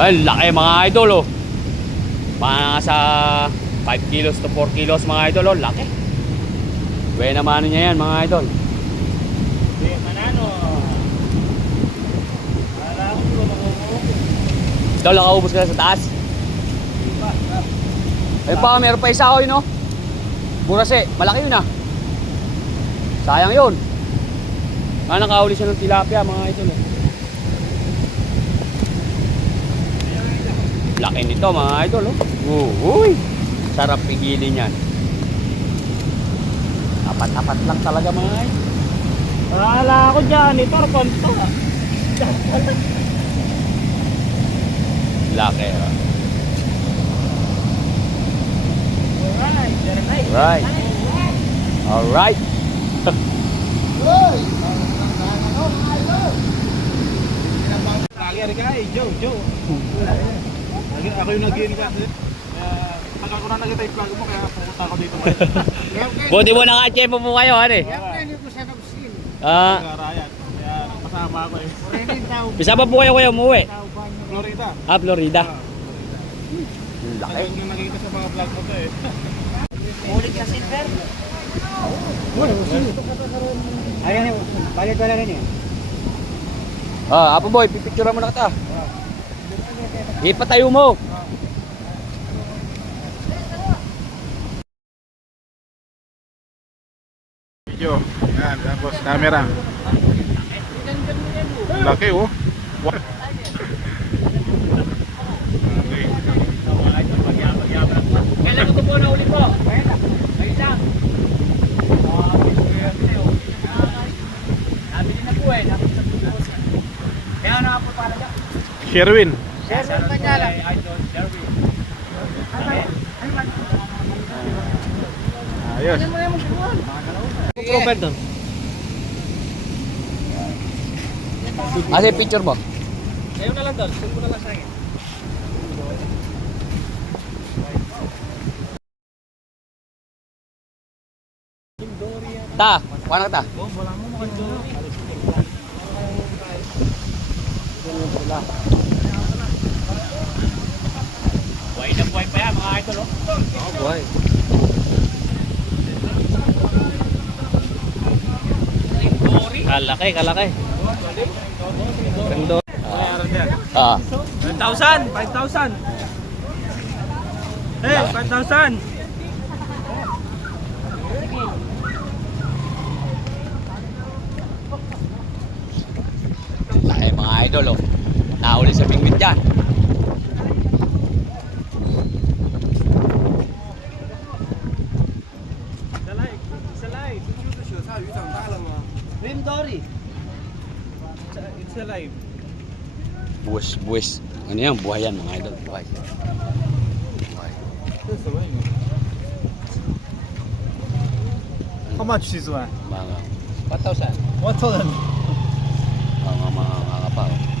Ay, laki mga idol oh. Mga sa 5 kilos to 4 kilos mga idol oh, laki. Buhay naman niya yan mga idol. Manano. Para ako makukuha. Idol, nakaubos ka na sa taas. Ayun pa, meron pa isa oh yun oh. Burase, malaki yun ah. Sayang yun. Nakahuli siya ng tilapia mga idol oh. Laki nito mga idol oh. Uy, sarap pigilin yan. Tapat-tapat lang talaga mga idol. Wala ako dyan, ito konto. Laki oh. Alright. Alright. Lagi ka eh, Joe. Ako yung nag-in ka. Pag ako na nagitay vlog mo, kaya pumunta ako dito. Buti mo naka-check mo kayo ano eh. Ryan, kaya kasama ako eh. Bisa pa po kayo umuwi? Florida. Florida. Laki. Ako yung nakikita sa mga vlog ko to eh. Ulit na silver. Ayan eh, palit wala rin eh. Apo boy, pipicturean mo na kita. Ipatayo mo. Video. Yan, tapos camera. Laki oh. What? Kailan ko po na ulit po? May isa. Nabili na po eh. Kaya na po talaga. Sherwin. Silver pa niya lang. Ayos. Roberto. Asa yung picture mo? Ayaw na lang doon. Send mo na lang sa akin. Ta, kuha na kita. Wala mo mukhang Dory. Buhay na buhay pa yan mga idol oh. Oo, buhay. Kalaki. Gando. Ah. 5,000! 5,000! Hey, 5,000! Laki mga idol oh. Nahuli sa bingwit dyan. Rim Dory. It's alive. Buwis. Ano yan? Buhay yan mga idol. Buhay. How much this one? Mga 1,000. 1,000. mga pa oh.